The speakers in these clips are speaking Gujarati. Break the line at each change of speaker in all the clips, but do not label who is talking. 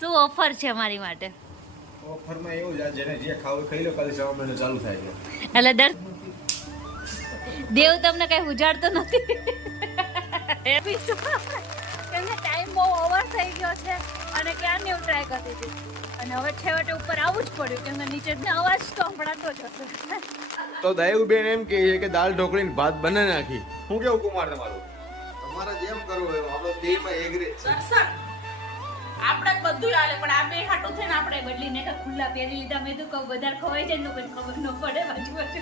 શું ઓફર છે મારી માટે?
ઓફરમાં એવું છે જેને જે ખાવું ખાઈ લો કાલે શ્રાવણ મહિનો ચાલુ થાય છે.
એટલે દર દેવ તમને કઈ ઉજાડતો નથી? Happy શું? કેમ કે ટાઈમ બહુ ઓવર થઈ ગયો છે અને ક્યારની હું ટ્રાય કરતી હતી? અને હવે છેવટે ઉપર આવવું જ પડ્યું કેમ કે નીચે અવાજ તો સંભળાતો જ હશે.
તો દયાબેન એમ કહે છે કે દાળ ઢોકળી ને ભાત બને નાખી. હું કેવું કુમાર તમારું?
તમારે જેમ કરવું હોય આપણે બેમાં એગ્રી જ
આપણે બધું હાલે, પણ આ બે હાટું થઈને આપણે
બદલીને કે ખુલ્લા પહેરી લીધા. મેં તો કહું, વધારે ખવાય જાય તો કંઈ ખબર ન પડે બાજુ બાજુ.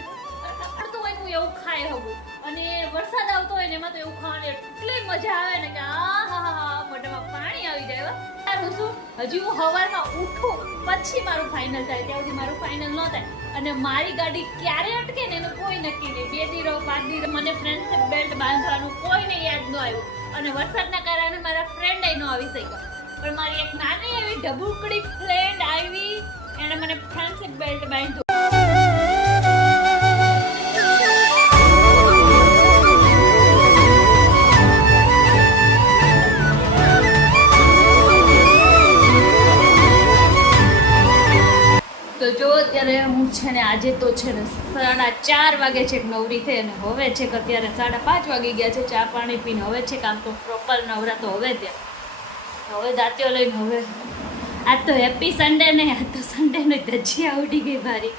પડતું હોય ને હું એવું ખાઈ હવું અને વરસાદ આવતો હોય ને એમાં તો એવું ખાવાની એટલી મજા આવે ને કે, આ હા હા હા મોઢામાં પાણી આવી જાય, હો. સારું શું, હજી હું સવારમાં ઉઠું, પછી મારું ફાઇનલ થાય. ત્યાં સુધી મારું ફાઇનલ ન થાય. અને મારી ગાડી ક્યારે અટકે ને એનું કોઈ નક્કી નહીં. બે દી રહો, પાંચ દી મને ફ્રેન્ડ બેલ્ટ બાંધવાનું કોઈને યાદ ન આવ્યું. અને વરસાદના કારણે મારા ફ્રેન્ડ ન આવી શક્યા. પણ મારી એક નાની એવી ઢબુકડી ફ્રેન્ડ આવી. એણે મને ફ્રેન્ડશિપ બેલ્ટ બાંધ્યું. તો જો અત્યારે હું છે ને આજે તો છે ને સાડા ચાર વાગે છે નવરી થઈ અને હવે છે કે અત્યારે સાડા પાંચ વાગી ગયા છે, ચા પાણી પીને હવે છે કામ તો પ્રોપર નવરા તો હવે ત્યાં. હવે દાંતીઓ લઈને હવે. આજ તો હેપી સન્ડે ને, આજ તો સન્ડે ને ધજિયા આવડી ગઈ ભારી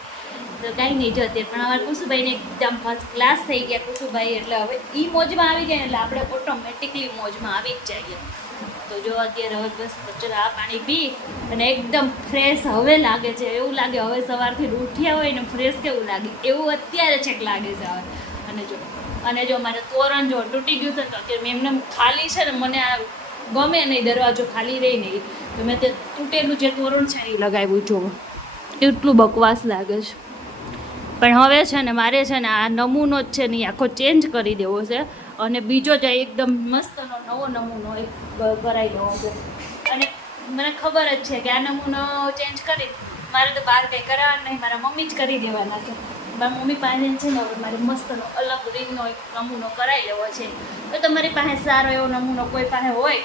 તો કાંઈ નહીં જતી પણ અમારે કુસુભાઈને એકદમ ફર્સ્ટ ક્લાસ થઈ ગયા કુસુભાઈ, એટલે હવે એ મોજમાં આવી જાય એટલે આપણે ઓટોમેટિકલી મોજમાં આવી જ જઈએ. તો જો અત્યારે હવે બસ આ પાણી પી અને એકદમ ફ્રેશ હવે લાગે છે. એવું લાગે હવે સવારથી ઉઠ્યા હોય ને ફ્રેશ કેવું લાગે? એવું અત્યારે છેક લાગે છે હવે. અને જો અને જો મારે તોરણ જો તૂટી ગયું છે તો અત્યારે મેં એમને ખાલી છે ને, મને આ ગમે નહીં, દરવાજો ખાલી રહી નહીં. તો મેં તે તૂટેલું જે તોરણ છે એ લગાવ્યું જો એટલું બકવાસ લાગે છે. પણ હવે છે ને, મારે છે ને આ નમૂનો જ છે ને આખો ચેન્જ કરી દેવો છે અને બીજો જ એકદમ મસ્તનો નવો નમૂનો એક કરાવી દેવો છે. અને મને ખબર જ છે કે આ નમૂનો ચેન્જ કરી મારે તો બહાર કંઈ કરાવવાનું નહીં, મારા મમ્મી જ કરી દેવાના છે. મારા મમ્મી પાસે છે ને, હવે મારે મસ્તનો અલગ રીંગનો એક નમૂનો કરાવી લેવો છે. તો તમારી પાસે સારો એવો નમૂનો કોઈ પાસે હોય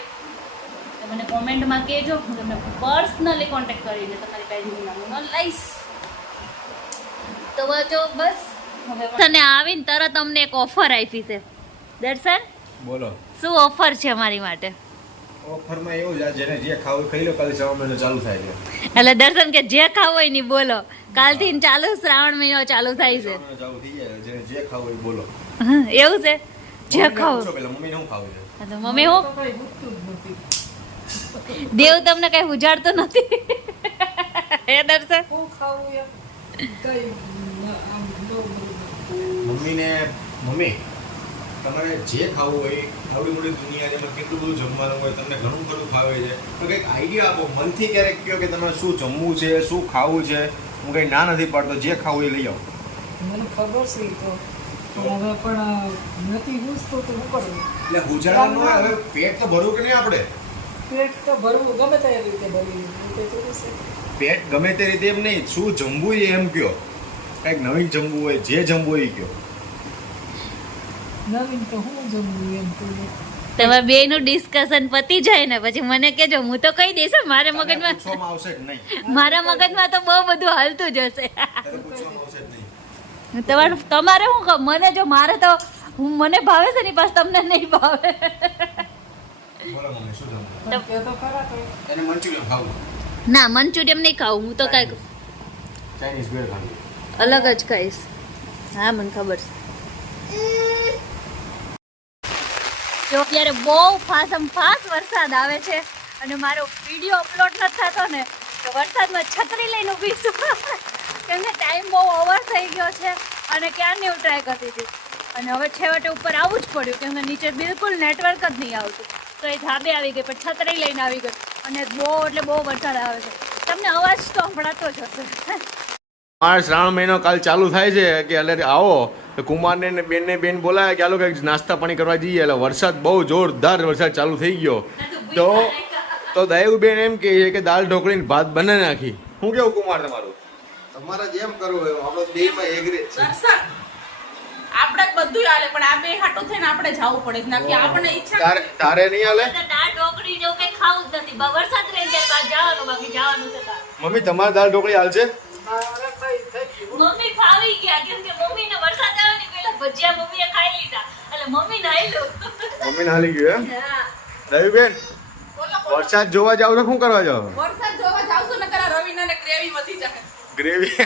તો મને કોમેન્ટમાં કહેજો. હું તમને પર્સનલી કોન્ટેક્ટ કરીને તમારી પાસેથી નમૂનો લઈશ. તો જો બસ. તને આવીને તરત અમને એક ઓફર આપી છે. દર્શન?
બોલો.
શું ઓફર છે અમારી માટે?
ઓફરમાં એવું છે જેને જે ખાવું ખાઈ લો કાલે શ્રાવણ મહિનો ચાલુ થાય છે.
એટલે દર્શન કે જે ખાવું હોયની બોલો. કાલથી ચાલુ શ્રાવણ મહિનો ચાલુ થાય છે.
ચાલુ થઈ જાય જેને જે ખાવું હોય બોલો.
એવું છે? જે ખાવું
મમ્મીને શું ખાવું છે?
મમ્મી હું? દેવ તમને કઈ ઉજાડતો નથી? હે દર્શન?
મમ્મીને મમ્મી તમારે જે ખાવું હોય આવડી મોટી દુનિયા જેમાં કેટલું બધું જમવાનું હોય તમને ઘણું બધું ખાવે છે. તો કંઈક આઈડિયા આપો મનથી ક્યારેક કહો કે તમારે શું જમવું છે શું ખાવું છે? હું કંઈ ના નથી પાડતો જે ખાવું એ લઈ આવો.
મને ખબર છે તો. હવે પણ નથી ગુજતો તો શું કરવું
એટલે ગુજરાતનું હવે પેટ તો ભરવું કે નહીં આપણે?
પેટ તો ભરવું ગમે તે રીતે ભરવું રીતે થોડું છે.
પેટ ગમે તે રીતે એમ નહીં શું જમવું એ એમ કયો? કંઈક નવીન જમવું હોય જે જમવું હોય એ કયો?
નવીન તો હું જમવું એમ
તમારે બે નું ડિસ્કશન પતી જાય ને પછી મને કેજો હું તો કહી દઈશ મારા મગજમાં મારા મગજમાં તો બહુ બધું હાલતું જ તમારે તમારે શું કહો મને જો મારે તો હું મને ભાવે છે ની પાસ તમને નહીં ભાવે. ના મંચુરિયમ નહીં ખાવું હું તો કાંઈક
ચાઇનીઝ
અલગ જ ખાઈશ. હા મને ખબર છે. જો અત્યારે બહુ ફાસમ ફાસ વરસાદ આવે છે અને મારો વીડિયો અપલોડ નથી થતો ને તો વરસાદમાં છત્રી લઈને ઊભી છું. કેમ ટાઈમ બહુ ઓવર થઈ ગયો છે અને ક્યારની હું ટ્રાય કરતી હતી? અને હવે છેવટે ઉપર આવવું જ પડ્યું કેમ કે નીચે બિલકુલ નેટવર્ક જ નહીં આવતું. તો એ ધાબે આવી ગઈ, પણ છત્રી લઈને આવી ગઈ. અને બહુ, એટલે બહુ વરસાદ આવે છે. તમને અવાજ તો સંભળાતો જ હશે.
મારે શ્રાવણ મહિનો કાલ ચાલુ થાય છે કે એટલે આવો. તો કુમારને બેનને બેન બોલાય કે આલો કંઈક નાસ્તા પાણી કરવા જઈએ. એટલે વરસાદ બહુ જોરદાર વરસાદ ચાલુ થઈ ગયો. તો તો દયાબેન એમ કહે છે કે દાળ ઢોકળીને ભાત બને નાખી. હું કેવું કુમાર તમારું?
તમારે જેમ કરવું હોય આપણે બેમાં એગ્રી જ છે.
દર્શન આપણે જ બધું હાલે પણ આ બે હાટું થઈને આપણે જવું પડે ના કે આપણે ઈચ્છા
તારે તારે નહીં હાલે?
દાળ ઢોકળી જો કે ખાવું જ નથી. બ- વરસાદ રહી જાય તો જવાનું જવાનું જવાનું છે.
મમ્મી તમારે દાળ ઢોકળી હાલશે?
મમ્મી ફાવી ગયા કેમ કે મમ્મીને વરસાદ આવે ને પેલા ભજીયા મમ્મીએ ખાઈ લીધા. એટલે મમ્મી નાઈ લો
મમ્મીને હાલી ગયું એમ?
બોલો બોલો.
વરસાદ જોવા જાવ તો શું કરવા જાવ?
વરસાદ જોવા જાવ છું ને કરા રવિના ને ગ્રેવી વધી જાય
ગ્રેવી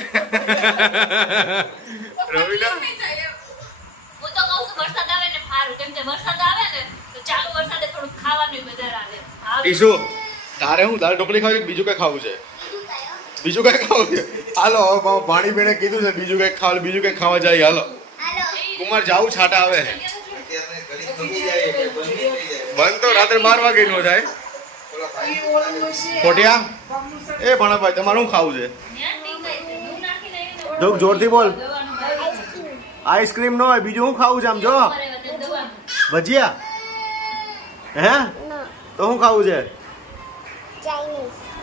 રવિના
હું તો કહું છું વરસાદ આવે ને સારું. કેમ કે વરસાદ આવે ને તો ચાલુ વરસાદે થોડું ખાવાનું વધારે આવે.
ઈશુ તારે હું દાળ ઢોકળી ખાવી બીજું કઈ ખાવું છે? બીજું કઈ ખાવું છે? હાલો હવે ભાણી બેને કીધું છે બીજું કઈ ખાવ બીજું કઈ ખાવા જાય હાલો. કુમાર જાવું છાટા આવે.
જાય બંધ જાય
તો રાત્રે બાર વાગે નો થાય
ખોટિયા.
એ ભણાભાઈ તમારે શું ખાવું છે. જોક જોરથી બોલ. આઈસ્ક્રીમ. નો હોય બીજું હું ખાવું છે આમ જો. ભજીયા? હે? તો હું ખાવું છે?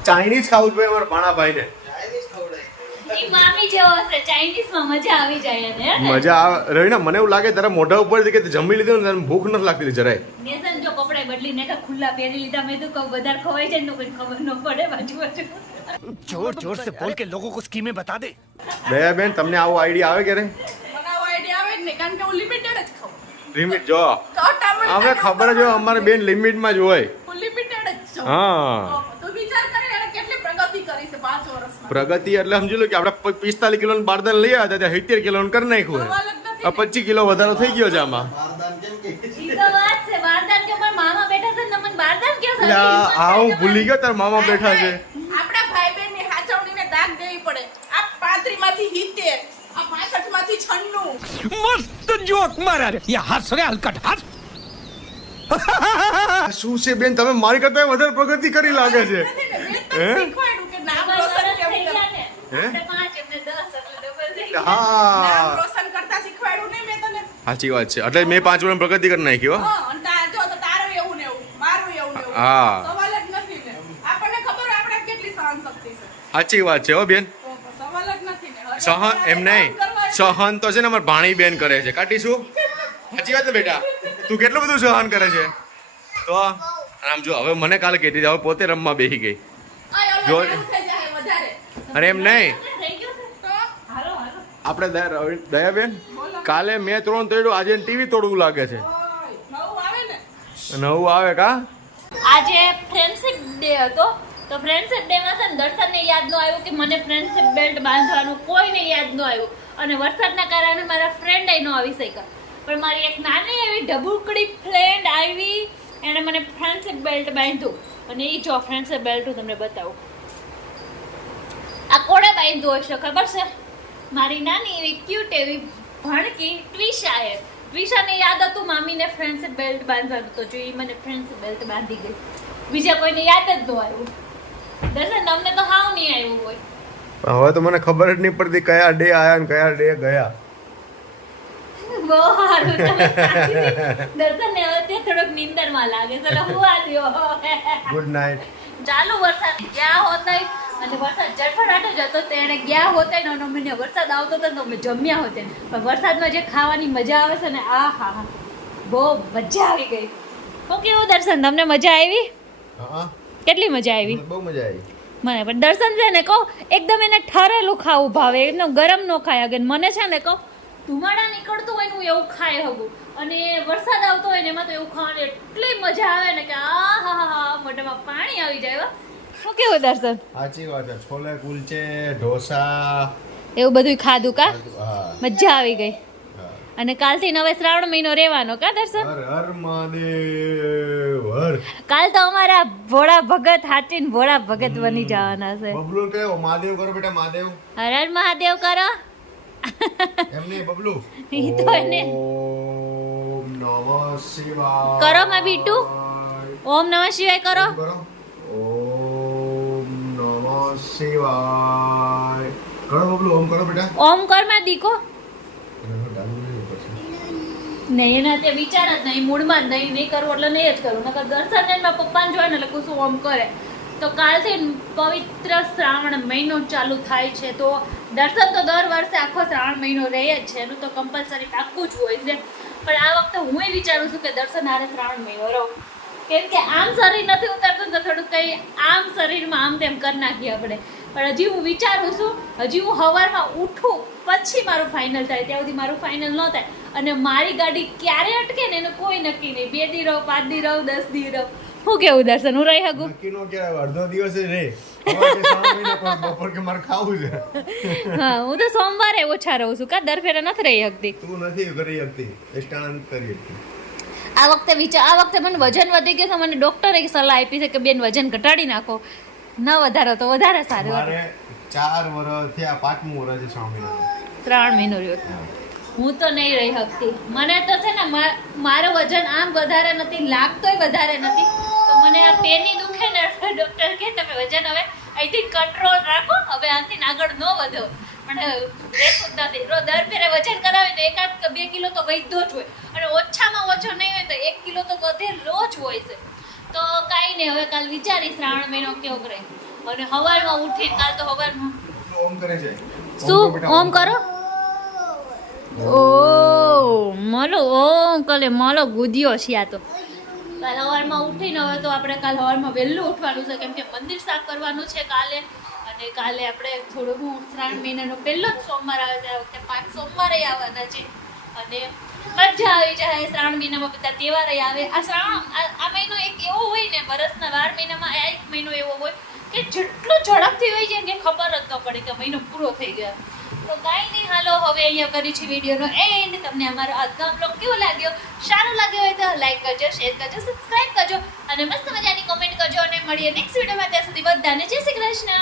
ચાઇનીઝ. ખાવું છે ભાઈ અમારા ભાણાભાઈ ને
ચાઇનીઝ ખવડાય
ઈ મામી જેવો હશે ચાઇનીઝમાં મજા
મને એવું લાગે તારા મોઢા ઉપર કે જમી લીધું ને ભૂખ નથી લાગતી જરાય.
નેસન કોઈ
સ્કીમે બતા દે.
દયા બેન તમને આવો આઈડિયા આવે
કે રે જો
અમે ખબર જો અમારે બેન લિમિટમાં જ હોય.
હા પ્રગતિ
એટલે સમજી લો કે આપણે પિસ્તાલીસ કિલો બારદાન લઈ આવ્યા ત્યાં સિત્તેર કિલો કરી નાખ્યું પચીસ કિલો વધારો થઈ ગયો છે આમાં. હા હું ભૂલી ગયો તારા મામા બેઠા છે.
મસ્ત જોક મારા યા હાસ રે હલકટ
હાસ શું છે બેન? તમે મારી કરતા વધારે પ્રગતિ કરી લાગે છે. હે?
તને
સાચી વાત છે એટલે મેં પાંચ વર્ષ પ્રગતિ કરી નાખી હો
હા,
હા. સાચી વાત છે હો બેન સહન એમ નહીં
સહન
તો છે ને અમારે ભાણી બેન કરે છે કાટીશું સાચી વાત ને બેટા તું કેટલું બધું સહન કરે છે તો આમ જો હવે મને કાલે કહેતી હતી, હવે પોતે રમવા બેસી ગઈ જો-
જાડું થઈ જાય વધારે
અરે એમ નહીં.
થઈ ગયું છે
તો
હાલો હાલો
આપણે દયાબેન કાલે મેં ત્રણ તોડ્યું આજે ટીવી તોડવું લાગે છે.
ઓય, નવું આવે ને
નવું આવે કા?
આજે ફ્રેન્ડશિપ ડે હતો. તો ફ્રેન્ડશિપ ડે માં છે ને દર્શનને યાદ ન આવ્યું કે મને ફ્રેન્ડશિપ બેલ્ટ બાંધવાનું કોઈને યાદ ન આવ્યું. અને વરસાદના કારણે મારા ફ્રેન્ડ ન આવી શક્યા. પણ મારી એક નાની એવી ઢબુકડી ફ્રેન્ડ આવી એણે મને ફ્રેન્ડશિપ બેલ્ટ બાંધ્યું. અને એ જો ફ્રેન્ડશિપ બેલ્ટ હું તમને બતાવું. આ કોણે બાંધ્યું હશે ખબર છે? મારી નાની એવી ક્યુટ એવી ભણકી ટ્વિશાએ. ટ્વિશાને યાદ હતું મામીને ફ્રેન્ડશિપ બેલ્ટ બાંધવાનું તો જો એ મને ફ્રેન્ડશિપ બેલ્ટ બાંધી ગઈ. બીજા કોઈને યાદ જ ન આવ્યું. દર્શન અમને તો હાવ નહીં આવ્યું હોય.
હવે તો મને ખબર જ નહીં પડતી કયા ડે આયા ને કયા ડે ગયા.
બહુ સારું દર્શન હવે તે થોડોક નીંદરમાં લાગે છે. હું આવ્યો
ગુડ નાઇટ
ચાલુ વરસાદ ક્યાં હોતા અને વરસાદ જળફળાટ જ હતો. તેણે ગયા હોતે ને મને વરસાદ આવતો હતો ને તો અમે જમ્યા હોતે. પણ વરસાદમાં જે ખાવાની મજા આવે છે ને આ હા હા બહુ મજા આવી ગઈ. હું કેવું દર્શન? તમને મજા આવી? કેટલી મજા આવી?
બહુ મજા આવી.
મને પણ દર્શન છે ને કહો એકદમ એને ઠરેલું ખાવું ભાવે એકદમ ગરમ નો ખાય અગર મને છે ને કહો ધુમાડા નીકળતું હોય ને હું એવું ખાઈ હગું. અને વરસાદ આવતો હોય ને એમાં તો એવું ખાવાની એટલી મજા આવે ને કે આ હા હા હા મોઢામાં પાણી આવી જાય. શું કેવું દર્શન?
સાચી વાત છે. છોલે કુલચે ઢોસા.
એવું બધું ખાધું કા? મજા આવી ગઈ. અને કાલથી નવે શ્રાવણ મહિનો રહેવાનો કા દર્શન?
હર હર મહાદેવ હર.
કાલ તો અમારા ભોળા ભગત હાચીને ભોળા ભગત બની જવાના છે.
બબલુ કયો મહાદેવ કરો બેટા મહાદેવ.
હર હર મહાદેવ કરો.
એમને બબલુ?
ઈ તો એને
ઓમ નમઃ શિવાય.
કરો માં બીટુ. ઓમ નમઃ શિવાય કરો.
કરો. શિવાય. કરો બબલુ ઓમ કરો બેટા.
ઓમ કરમાં દીકો. નહીં એના તે વિચાર જ નહીં મૂળમાં નહીં નહીં કરવું એટલે નહીં જ કરવું નકર દર્શન ને મારા પપ્પાને જોયે ને એટલે કુસુમ ઓમ કરે. તો કાલથી પવિત્ર શ્રાવણ મહિનો ચાલુ થાય છે તો દર્શન તો દર વર્ષે આખો શ્રાવણ મહિનો રહે જ છે એનું તો કમ્પલસરી પાકું જ હોય છે. પણ આ વખતે હું એ વિચારું છું કે દર્શન હારે શ્રાવણ મહિનો રહું. કેમ કે આમ શરીર નથી ઉતરતું તો થોડુંક કંઈ આમ શરીરમાં આમ તેમ કરી નાખીએ આપણે. પણ હજી હું વિચારું છું હજી હું સવારમાં ઉઠું પછી મારું ફાઇનલ થાય. ત્યાં સુધી મારું ફાઇનલ ન થાય. અને મારી ગાડી ક્યારે અટકે ને એનું કોઈ નક્કી નહીં. બે દી રહો પાંચ દી રહો દસ દી રહો. હું કેવું દર્શન? હું રહી
કે અડધો દિવસ રે બપોર કે મારે ખાવું છે.
હા હું તો સોમવારે ઓછા રહું છું. કા દર ફેરા નથી રહી શકતી?
તું નથી કરી શકતી. કરી શકતી.
આ વખતે વિચાર આ વખતે મને વજન વધી ગયું તો મને ડોક્ટરે સલાહ આપી છે કે બેન વજન ઘટાડી નાખો. ન વધારો તો વધારે સારું.
મારે ચાર વર્ષ થયા પાંચમું વર્ષ છે શ્રાવણ
ત્રણ મહિનો રહ્યો હું તો નહીં રહી શકતી. મને તો છે ને મારું વજન આમ વધારે નથી લાગતોય વધારે નથી. તો મને આ પેની દુખે ને ડોક્ટર કે તમે વજન હવે અહીંથી કંટ્રોલ રાખો. હવે આનાથી આગળ ન વધો. પણ રહેતું જ નથી. રો દર ફેરે વજન કરાવે તો એકાદ કે બે કિલો તો વધતો જ હોય. ઓછામાં ઓછો નહીં હોય તો એક કિલો તો બધે રોજ હોય છે. તો કાંઈ નહીં હવે કાલ વિચારી શ્રાવણ મહિનો કેવો કરે. અને હવારમાં ઉઠી કાલ તો હવારમાં
ઓમ કરે છે.
શું? ઓમ કરો? ઓ મલો ઓમ કલે મલો ગુદ્યો છે આ તો. કાલ સવારમાં ઉઠીને હવે તો આપણે કાલ સવારમાં વહેલું ઉઠવાનું છે કેમ કે મંદિર સાફ કરવાનું છે કાલે. અને કાલે આપણે થોડું હું શ્રાવણ મહિનાનો પહેલો જ સોમવાર આવે છે આ વખતે પાંચ સોમવારે આવવાના છે. અને મજા આવી જાય, શ્રાવણ મહિનામાં બધા તહેવાર આવે. આ શ્રાવણ, આ મહિનો એક એવો હોય ને, વરસના બાર મહિનામાં આ એક મહિનો એવો હોય કે જેટલો ઝડપથી હોય છે ને ખબર જ ન પડે કે મહિનો પૂરો થઈ ગયો. તો કાંઈ નહીં, હાલો, હવે અહીંયા કરી છે વિડીયોનો એન્ડ તમને અમારો આજનો બ્લોગ કેવો લાગ્યો? સારો લાગ્યો હોય તો લાઈક કરજો શેર કરજો સબસ્ક્રાઈબ કરજો, અને મસ્ત મજાની કોમેન્ટ કરજો, અને મળીએ નેક્સ્ટ વિડીયોમાં ત્યાં સુધી બધાને જય શ્રી કૃષ્ણ.